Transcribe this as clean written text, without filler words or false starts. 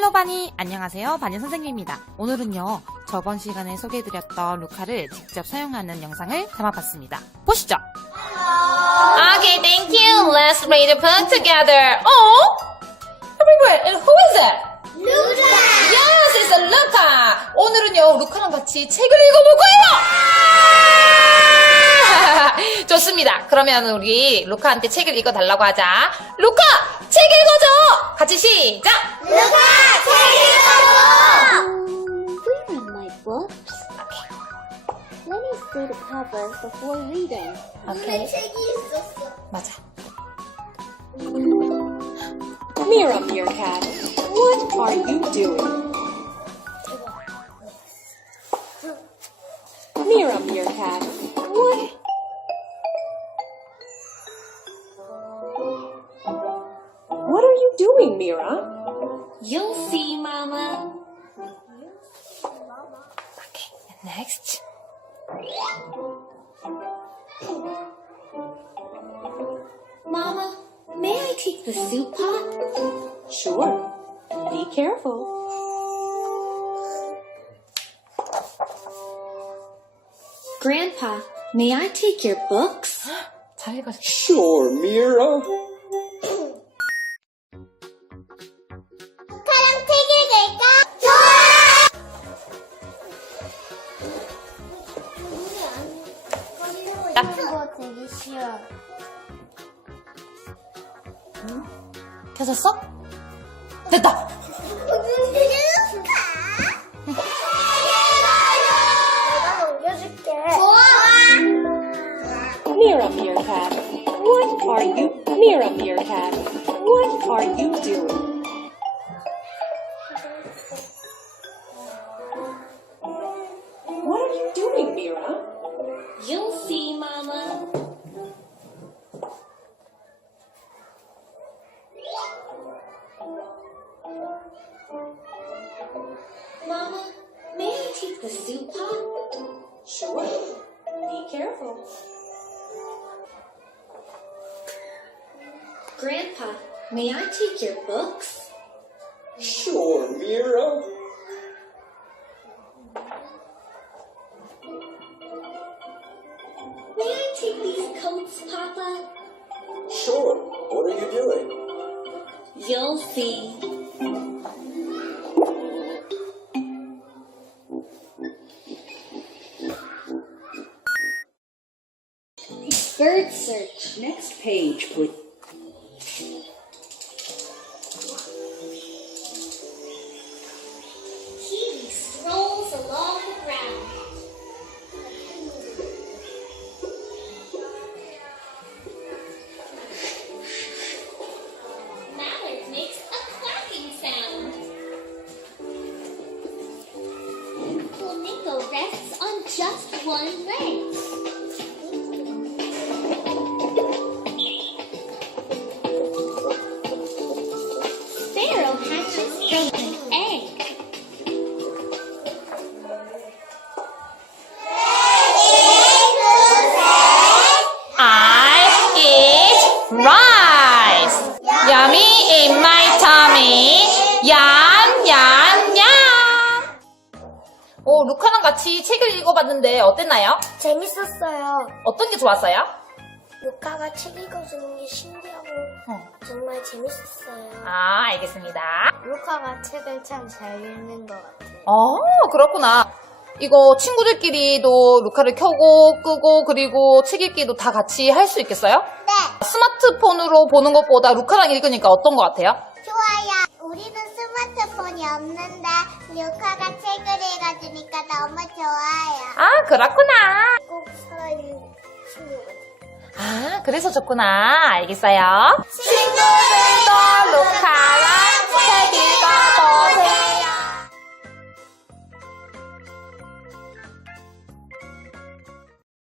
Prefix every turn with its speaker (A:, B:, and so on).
A: 헬로 바니! 안녕하세요, 바니 선생님입니다. 오늘은요, 저번 시간에 소개해드렸던 루카를 직접 사용하는 영상을 담아봤습니다. 보시죠!
B: Okay, thank you. Let's read the book together. Oh, everyone, and who is it?
C: 루카!
B: Yes, it's Luca. 오늘은요, 루카랑 같이 책을 읽어볼 거예요. 좋습니다. 그러면 우리 루카한테 책을 읽어달라고 하자. 루카, 책 읽어줘. 같이 시작.
C: 루카! 책 읽어줘!
D: Where are my books? Let me see the cover before reading.
C: 눈에 책이 있었어.
B: 맞아.
E: Mirror, Meerkat. What are you doing? Mirror, Meerkat. What are you doing, Mira?
D: You'll see, Mama.
B: Okay, next.
D: Mama, may I take the soup pot?
E: Sure. Be careful.
D: Grandpa, may I take your books?
B: 잘 읽었어.
F: Sure, Mira.
C: 루카랑 책 읽을까? 좋아! 이거 되게 쉬워.
B: 켜졌어? 됐다!
C: 내가 넘겨줄게. 좋아!
E: Mirror, Meerkat. What are you? Mirror, Meerkat. What are you doing? What are you doing, Mira?
D: You'll see, Mama. Mama, may I take the soup pot?
E: Sure. Be careful.
D: Grandpa, may I take your books?
F: Sure, Mira.
D: May I take these coats, Papa?
F: Sure. What are you doing?
D: You'll see. Bird search.
E: Next page, please.
C: He strolls along the ground. Mallard makes a clacking sound. Flamingo rests on just one leg. Sparrow hatches from an egg.
B: I eat rice. Yummy in my tummy. 얌, 얌, 얌. 오, 루카랑 같이 책을 읽어봤는데 어땠나요?
C: 재밌었어요.
B: 어떤 게 좋았어요?
C: 루카가 책 읽어주는 게 신기하고 정말 재밌었어요.
B: 아, 알겠습니다.
C: 루카가 책을 참 잘 읽는 것 같아요.
B: 그렇구나. 이거 친구들끼리도 루카를 켜고 끄고 그리고 책 읽기도 다 같이 할 수 있겠어요?
C: 네,
B: 스마트폰으로 보는 것보다 루카랑 읽으니까 어떤 것 같아요?
C: 좋아요. 우리는 스마트폰이 없는데 루카가 책을 읽어주니까 너무 좋아요.
B: 아, 그렇구나.
C: 꼭 살아있는 친구 같아요.
B: 아, 그래서 좋구나. 알겠어요.
C: See